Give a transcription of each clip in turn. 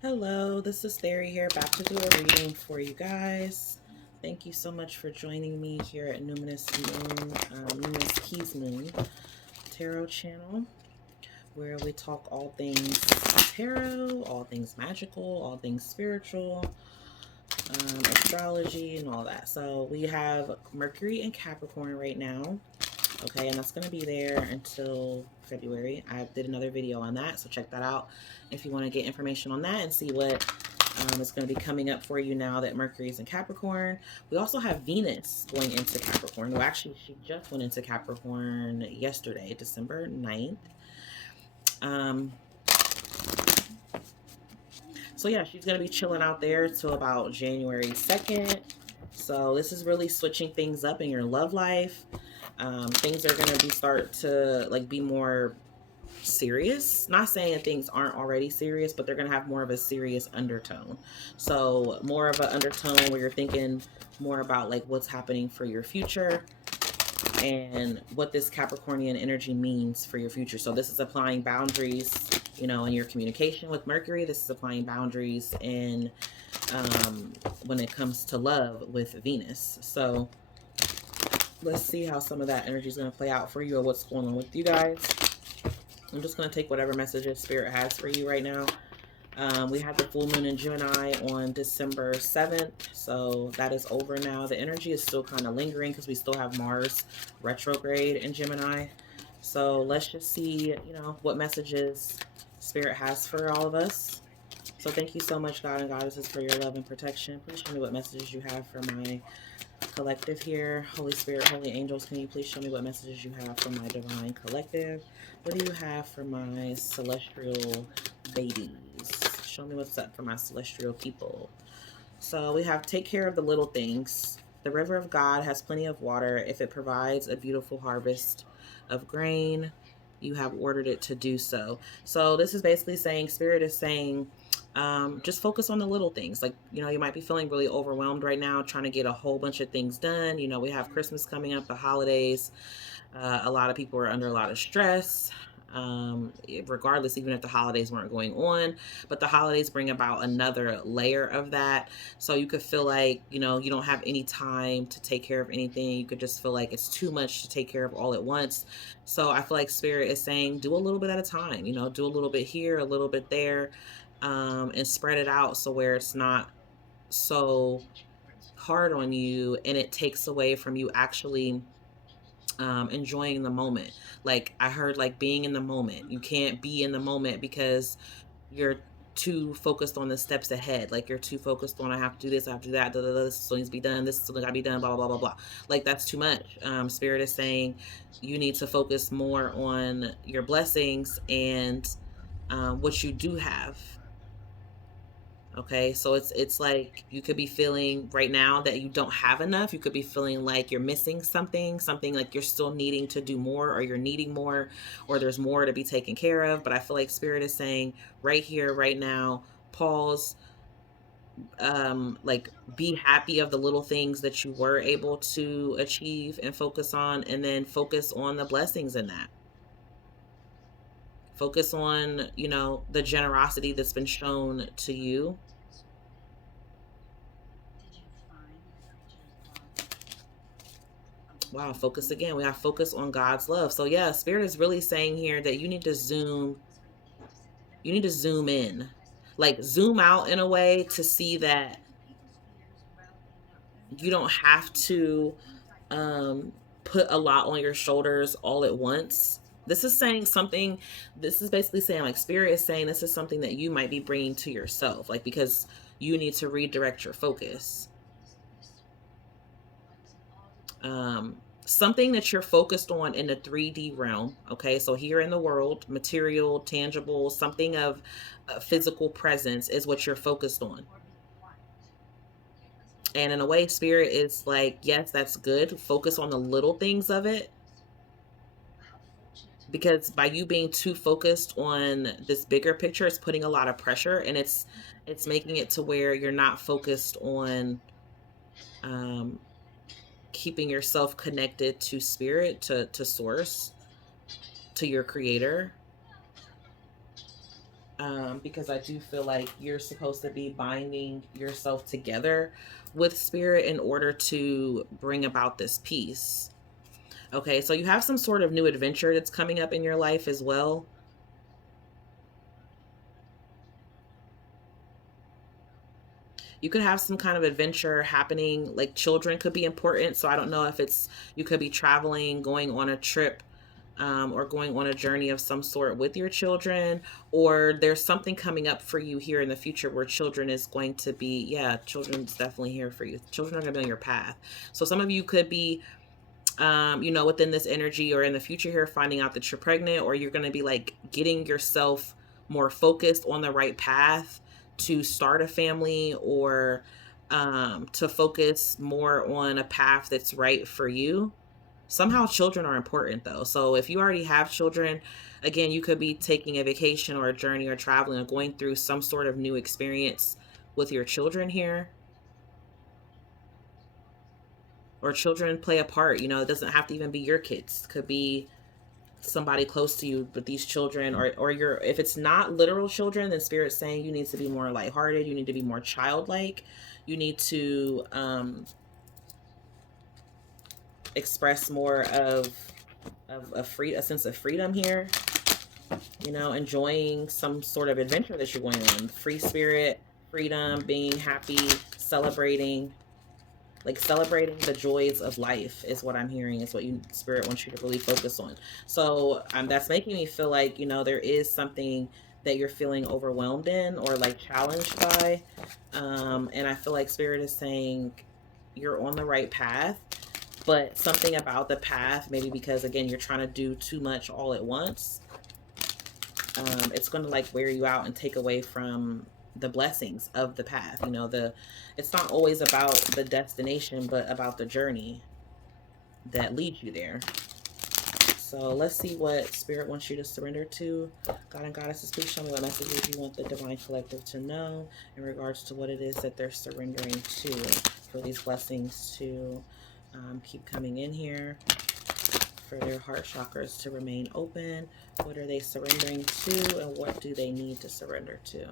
Hello, this is Therry here, back to do a reading for you guys. Thank you so much for joining me here at Numinous Keys Moon Tarot channel, where we talk all things tarot, all things magical, all things spiritual, astrology, and all that. So we have Mercury in Capricorn right now. Okay, and that's going to be there until February. I did another video on that, so check that out if you want to get information on that and see what is going to be coming up for you now that Mercury is in Capricorn. We also have Venus going into Capricorn. Well, actually, she just went into Capricorn yesterday, December 9th. Um, so yeah, she's going to be chilling out there till about January 2nd. So this is really switching things up in your love life. Things are going to start to like be more serious. Not saying that things aren't already serious, but they're going to have more of a serious undertone. So more of an undertone where you're thinking more about like what's happening for your future and what this Capricornian energy means for your future. So this is applying boundaries, in your communication with Mercury. This is applying boundaries in when it comes to love with Venus. So let's see how some of that energy is going to play out for you or what's going on with you guys. I'm just going to take whatever messages Spirit has for you right now. We had the full moon in Gemini on December 7th, so that is over now. The energy is still kind of lingering because we still have Mars retrograde in Gemini. So let's just see, what messages Spirit has for all of us. So thank you so much, God and Goddesses, for your love and protection. Please show me what messages you have for my collective here. Holy Spirit, holy angels, can you please show me what messages you have for my divine collective? What do you have for my celestial babies? Show me what's up for my celestial people. So we have take care of the little things. The river of God has plenty of water. If it provides a beautiful harvest of grain, you have ordered it to do so. So this is basically saying, Spirit is saying, just focus on the little things. Like, you might be feeling really overwhelmed right now, trying to get a whole bunch of things done. We have Christmas coming up, the holidays. A lot of people are under a lot of stress, regardless, even if the holidays weren't going on. But the holidays bring about another layer of that. So you could feel like, you don't have any time to take care of anything. You could just feel like it's too much to take care of all at once. So I feel like Spirit is saying, do a little bit at a time, do a little bit here, a little bit there, and spread it out so where it's not so hard on you and it takes away from you actually enjoying the moment. Like I heard, like being in the moment. You can't be in the moment because you're too focused on the steps ahead. Like you're too focused on I have to do this, I have to do that, this still needs to be done, this still gotta be done, blah blah blah blah blah. Like that's too much. Spirit is saying you need to focus more on your blessings and what you do have. Okay, so it's like you could be feeling right now that you don't have enough. You could be feeling like you're missing something like you're still needing to do more, or you're needing more, or there's more to be taken care of. But I feel like Spirit is saying right here, right now, pause, like be happy of the little things that you were able to achieve and focus on, and then focus on the blessings in that. Focus on, the generosity that's been shown to you. Wow, focus again. We have focus on God's love. So yeah, Spirit is really saying here that you need to zoom in. Like zoom out in a way to see that you don't have to um put a lot on your shoulders all at once. This is saying something, this is basically saying like Spirit is saying this is something that you might be bringing to yourself, like because you need to redirect your focus. Something that you're focused on in the 3D realm. Okay, so here in the world, material, tangible, something of physical presence is what you're focused on. And in a way, Spirit is like, yes, that's good. Focus on the little things of it. Because by you being too focused on this bigger picture, it's putting a lot of pressure, and it's making it to where you're not focused on um, keeping yourself connected to spirit, to source, to your creator. because I do feel like you're supposed to be binding yourself together with spirit in order to bring about this peace. Okay, so you have some sort of new adventure that's coming up in your life as well. You could have some kind of adventure happening, like children could be important. So I don't know if it's, you could be traveling, going on a trip, or going on a journey of some sort with your children, or there's something coming up for you here in the future where children is going to be, yeah, children's definitely here for you. Children are going to be on your path. So some of you could be, within this energy or in the future here, finding out that you're pregnant, or you're going to be like getting yourself more focused on the right path to start a family, or to focus more on a path that's right for you. Somehow children are important though. So if you already have children, again, you could be taking a vacation or a journey or traveling or going through some sort of new experience with your children here. Or children play a part, it doesn't have to even be your kids. It could be somebody close to you, but these children, or your, if it's not literal children, then spirit's saying you need to be more lighthearted, you need to be more childlike, you need to express more of a sense of freedom here, enjoying some sort of adventure that you're going on. Free spirit, freedom, being happy, celebrating, like celebrating the joys of life is what I'm hearing, is what you spirit wants you to really focus on. So that's making me feel like, there is something that you're feeling overwhelmed in or like challenged by. And I feel like spirit is saying you're on the right path, but something about the path, maybe because again, you're trying to do too much all at once, it's going to like wear you out and take away from the blessings of the path. It's not always about the destination, but about the journey that leads you there. So let's see what spirit wants you to surrender to. God and goddesses, please show me what messages you want the divine collective to know in regards to what it is that they're surrendering to, for these blessings to keep coming in here, for their heart chakras to remain open. What are they surrendering to, and what do they need to surrender to?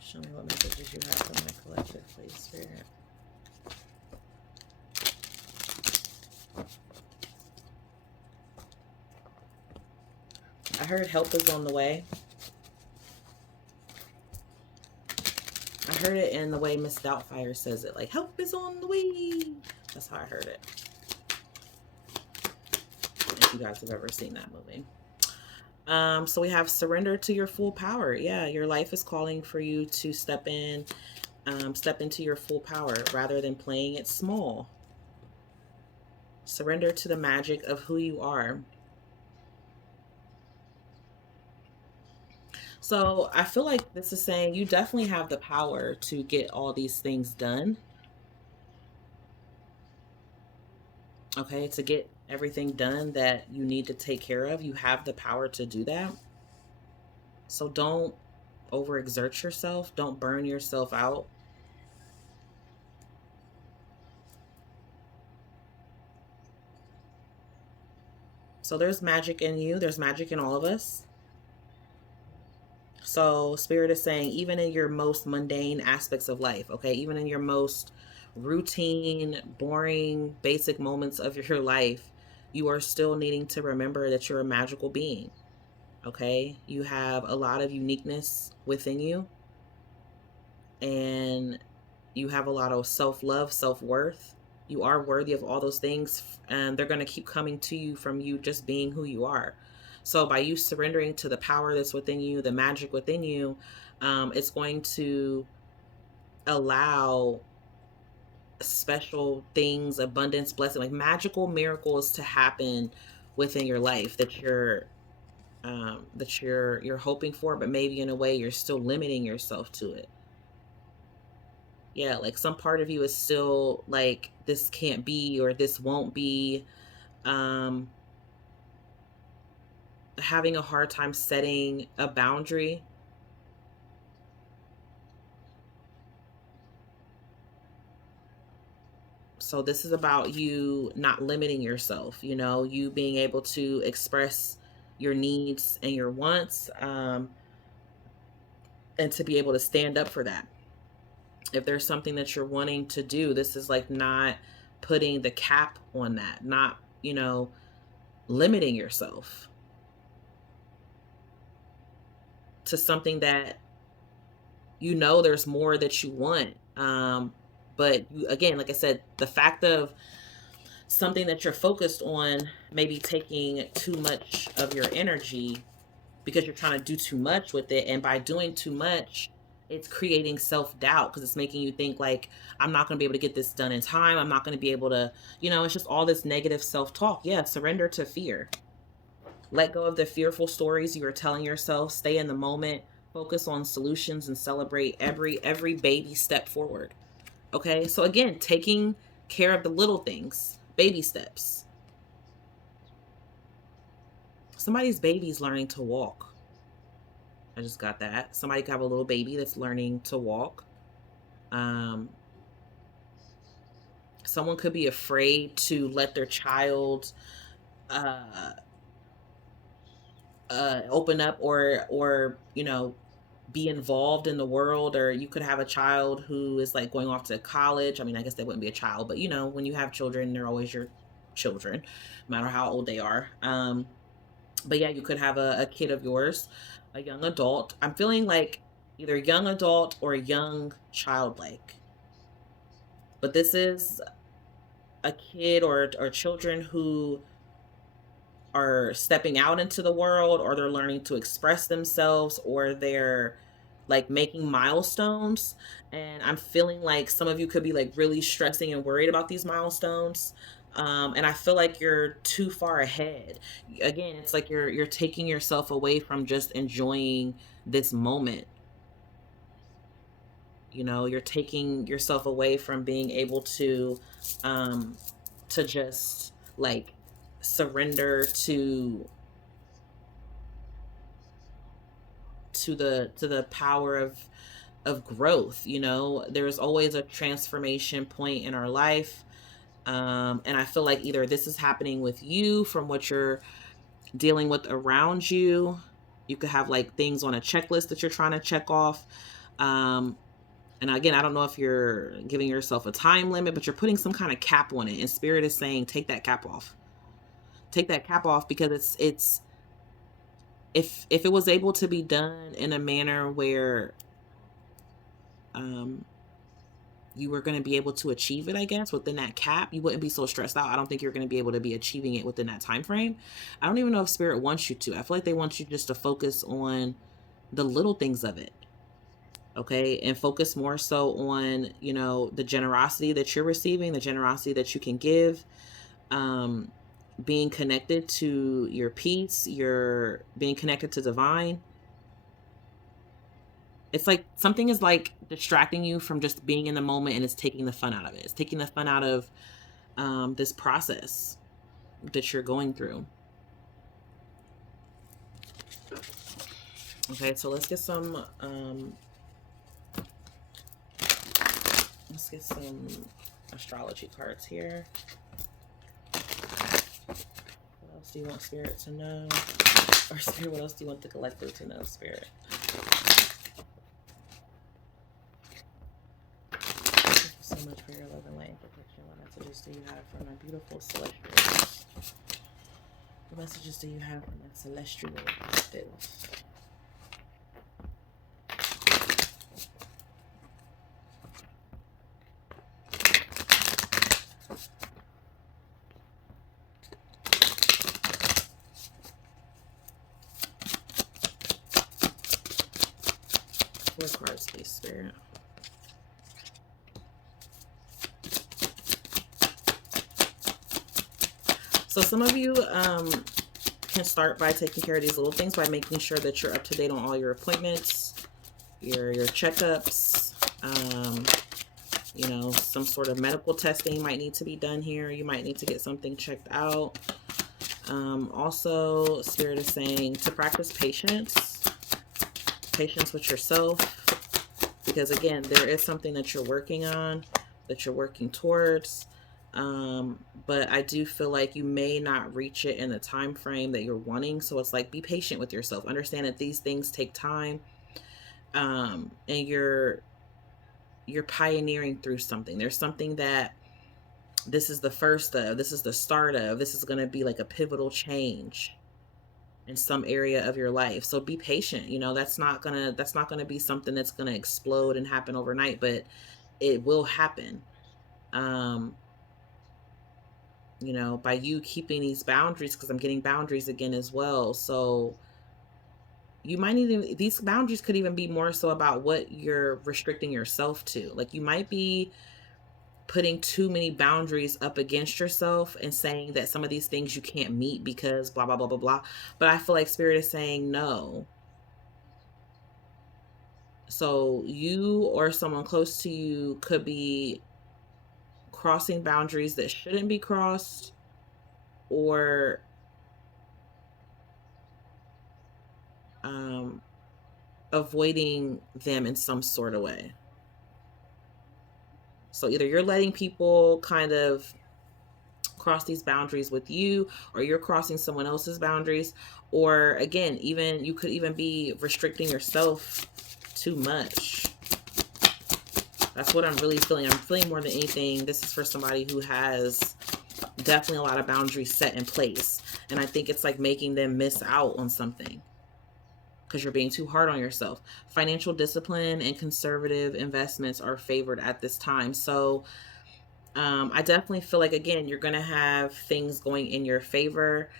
Show me what messages you have for my collective, please, spirit. I heard help is on the way. I heard it in the way Miss Doubtfire says it, like, help is on the way. That's how I heard it. If you guys have ever seen that movie. So we have surrender to your full power. Yeah, your life is calling for you to step into your full power rather than playing it small. Surrender to the magic of who you are. So I feel like this is saying you definitely have the power to get all these things done. Okay, to get everything done that you need to take care of, you have the power to do that. So don't overexert yourself. Don't burn yourself out. So there's magic in you. There's magic in all of us. So spirit is saying, even in your most mundane aspects of life, okay, even in your most routine, boring, basic moments of your life, you are still needing to remember that you're a magical being. Okay, you have a lot of uniqueness within you, and you have a lot of self-love, self-worth. You are worthy of all those things, and they're going to keep coming to you from you just being who you are. So by you surrendering to the power that's within you, the magic within you, it's going to allow special things, abundance, blessing, like magical miracles to happen within your life that you're hoping for, but maybe in a way you're still limiting yourself to it. Yeah, like some part of you is still like, this can't be, or this won't be. Um, having a hard time setting a boundary. So this is about you not limiting yourself, you know, you being able to express your needs and your wants, and to be able to stand up for that. If there's something that you're wanting to do, this is like not putting the cap on that, not, you know, limiting yourself to something that you know there's more that you want. But you, again, like I said, the fact of something that you're focused on maybe taking too much of your energy because you're trying to do too much with it. And by doing too much, it's creating self-doubt because it's making you think like, I'm not going to be able to get this done in time. I'm not going to be able to, you know, it's just all this negative self-talk. Yeah, surrender to fear. Let go of the fearful stories you are telling yourself. Stay in the moment. Focus on solutions and celebrate every baby step forward. Okay? So again, taking care of the little things, baby steps. Somebody's baby's learning to walk. I just got that. Somebody could have a little baby that's learning to walk. Someone could be afraid to let their child open up or you know, be involved in the world. Or you could have a child who is like going off to college. I mean, I guess they wouldn't be a child, but you know, when you have children, they're always your children, no matter how old they are. But yeah, you could have a kid of yours, a young adult. I'm feeling like either young adult or young childlike. But this is a kid or children who are stepping out into the world, or they're learning to express themselves, or they're like making milestones. And I'm feeling like some of you could be like really stressing and worried about these milestones. And I feel like you're too far ahead. Again, it's like you're taking yourself away from just enjoying this moment. You know, you're taking yourself away from being able to just like surrender to the power of growth. You know, there's always a transformation point in our life. And I feel like either this is happening with you from what you're dealing with around you. You could have like things on a checklist that you're trying to check off. And again, I don't know if you're giving yourself a time limit, but you're putting some kind of cap on it. And Spirit is saying, take that cap off. Take that cap off, because it's if it was able to be done in a manner where you were going to be able to achieve it, I guess, within that cap, you wouldn't be so stressed out. I don't think you're going to be able to be achieving it within that time frame. I don't even know if Spirit wants you to. I feel like they want you just to focus on the little things of it. Okay, and focus more so on, you know, the generosity that you're receiving, the generosity that you can give, being connected to your peace, you're being connected to divine. It's like something is like distracting you from just being in the moment, and it's taking the fun out of it. It's taking the fun out of this process that you're going through. Okay, so let's get some astrology cards here. What else do you want Spirit to know? Or Spirit, what else do you want the collective to know, Spirit? Thank you so much for your love and light and protection. What messages do you have from my beautiful celestials? What messages do you have from that celestial collective? Four cards, please, Spirit. So some of you can start by taking care of these little things by making sure that you're up to date on all your appointments, your checkups. You know, some sort of medical testing might need to be done here. You might need to get something checked out. Also, Spirit is saying to practice patience with yourself, because again, there is something that you're working on, that you're working towards. But I do feel like you may not reach it in the time frame that you're wanting. So it's like, be patient with yourself. Understand that these things take time. And you're pioneering through something. There's something that this is the first of, this is the start of, this is going to be like a pivotal change in some area of your life. So be patient. That's not gonna be something that's gonna explode and happen overnight, but it will happen. Um, by you keeping these boundaries, because I'm getting boundaries again as well. So you might even, these boundaries could even be more so about what you're restricting yourself to. Like, you might be putting too many boundaries up against yourself and saying that some of these things you can't meet because blah blah blah blah blah. But I feel like spirit is saying no. So you or someone close to you could be crossing boundaries that shouldn't be crossed, or um, avoiding them in some sort of way. So either you're letting people kind of cross these boundaries with you, or you're crossing someone else's boundaries, or again, even you could even be restricting yourself too much. That's what I'm really feeling. I'm feeling more than anything, this is for somebody who has definitely a lot of boundaries set in place. And I think it's like making them miss out on something because you're being too hard on yourself. Financial discipline and conservative investments are favored at this time. So I definitely feel like, again, you're going to have things going in your favor.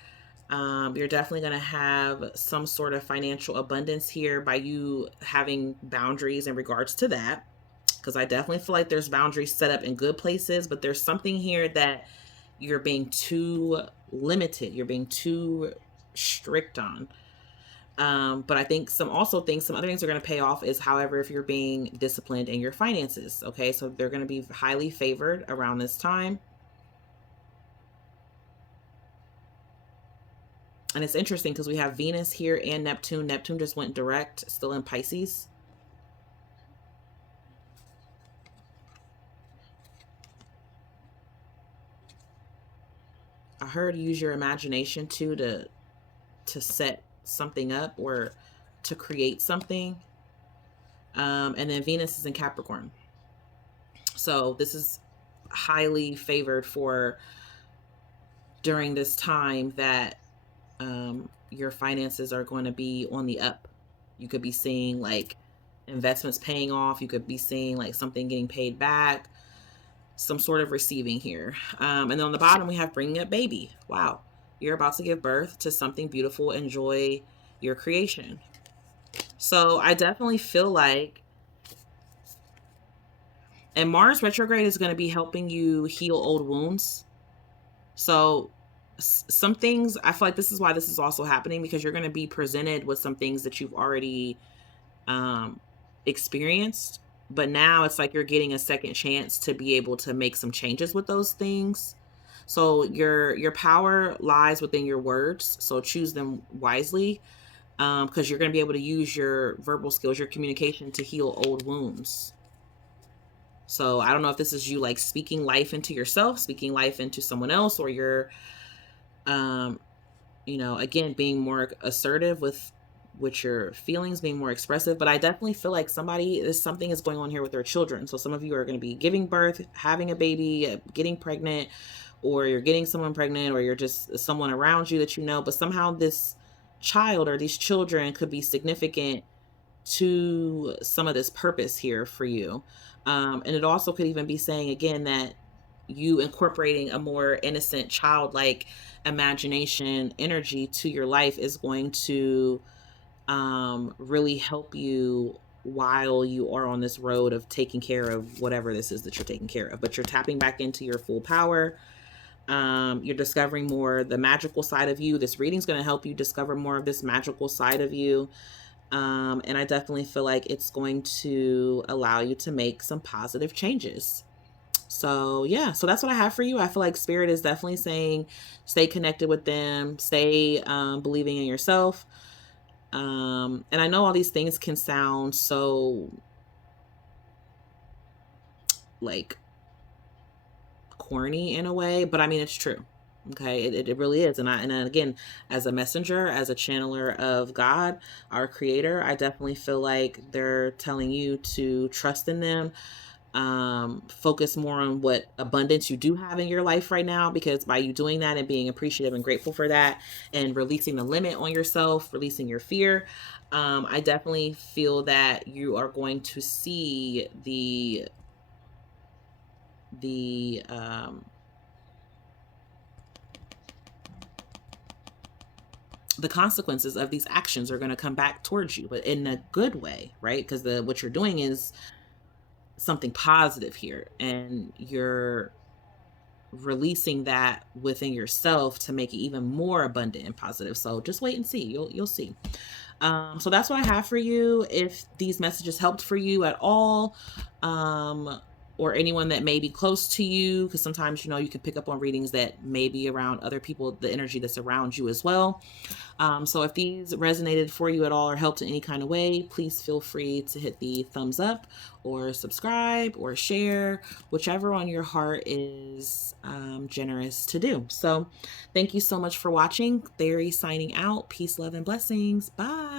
You're definitely going to have some sort of financial abundance here by you having boundaries in regards to that. Because I definitely feel like there's boundaries set up in good places, but there's something here that you're being too limited, you're being too strict on. But I think some other things are going to pay off is, however, if you're being disciplined in your finances. Okay, so they're going to be highly favored around this time. And it's interesting because we have Venus here and Neptune. Neptune just went direct, still in Pisces. I heard use your imagination too to set something up or to create something. And then Venus is in Capricorn. So this is highly favored for during this time that your finances are going to be on the up. You could be seeing like investments paying off. You could be seeing like something getting paid back, some sort of receiving here. And then on the bottom, we have bringing up baby. Wow. You're about to give birth to something beautiful. Enjoy your creation. So I definitely feel like, and Mars retrograde is going to be helping you heal old wounds. So some things, I feel like this is why this is also happening, because you're going to be presented with some things that you've already um, experienced, but now it's like you're getting a second chance to be able to make some changes with those things. So your power lies within your words. So choose them wisely, because you're going to be able to use your verbal skills, your communication, to heal old wounds. So I don't know if this is you like speaking life into yourself, speaking life into someone else, or you're, um, again, being more assertive with your feelings, being more expressive. But I definitely feel like something is going on here with their children. So some of you are going to be giving birth, having a baby, getting pregnant, or you're getting someone pregnant, or you're just someone around you that you know. But somehow this child or these children could be significant to some of this purpose here for you. And it also could even be saying again that you incorporating a more innocent, childlike imagination energy to your life is going to really help you while you are on this road of taking care of whatever this is that you're taking care of. But you're tapping back into your full power. You're discovering more the magical side of you. This reading is going to help you discover more of this magical side of you. And I definitely feel like it's going to allow you to make some positive changes. So, yeah, so that's what I have for you. I feel like Spirit is definitely saying stay connected with them, stay believing in yourself. And I know all these things can sound so like corny in a way, but I mean, it's true. Okay, it really is. And again, as a messenger, as a channeler of God, our creator, I definitely feel like they're telling you to trust in them, focus more on what abundance you do have in your life right now, because by you doing that and being appreciative and grateful for that and releasing the limit on yourself, releasing your fear, I definitely feel that you are going to see the the consequences of these actions are going to come back towards you, but in a good way, right? Because the what you're doing is something positive here, and you're releasing that within yourself to make it even more abundant and positive. So just wait and see. You'll see. So that's what I have for you. If these messages helped for you at all, or anyone that may be close to you, because sometimes, you can pick up on readings that may be around other people, the energy that's around you as well. So if these resonated for you at all or helped in any kind of way, please feel free to hit the thumbs up or subscribe or share, whichever on your heart is generous to do. So thank you so much for watching. Theri signing out. Peace, love, and blessings. Bye.